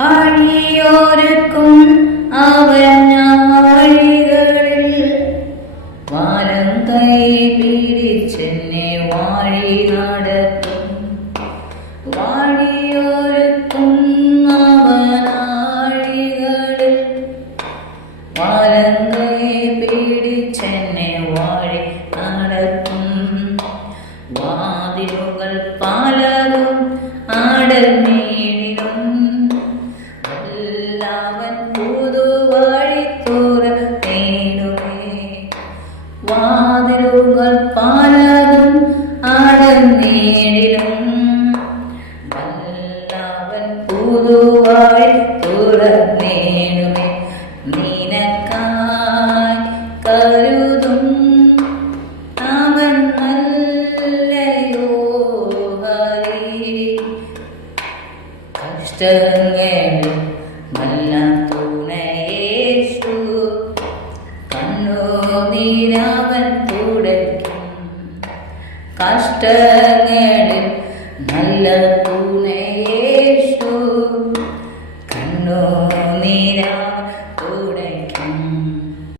ആഴിയോരക്കും അവൻ ആഴികളിൽ വാനം കൈ പിടിച്ചെന്നെ വാഴി നടത്തും. വാഴിയോരക്കും അവൻ ആഴികളിൽ വാനം കൈ പിടിച്ചെന്നെ വാഴി നടത്തും. വാതിലുകൾ പലതും അടഞ്ഞിടും. അവൻ പുതുവഴി തുറന്നിടുമേ. വാതിലുകൾ പലതും അടഞ്ഞിടും. അവൻ പുതുവഴി തുറന്നിടുമേ. നിനക്കായി കരുതും അവൻ നല്ലയോ ഹരി. കഷ്ടങ്ങളും നല്ല തുണയേശു. കണ്ണുനീരവൻ തുടയ്ക്കും. കഷ്ടങ്ങളിൽ നല്ല തുണ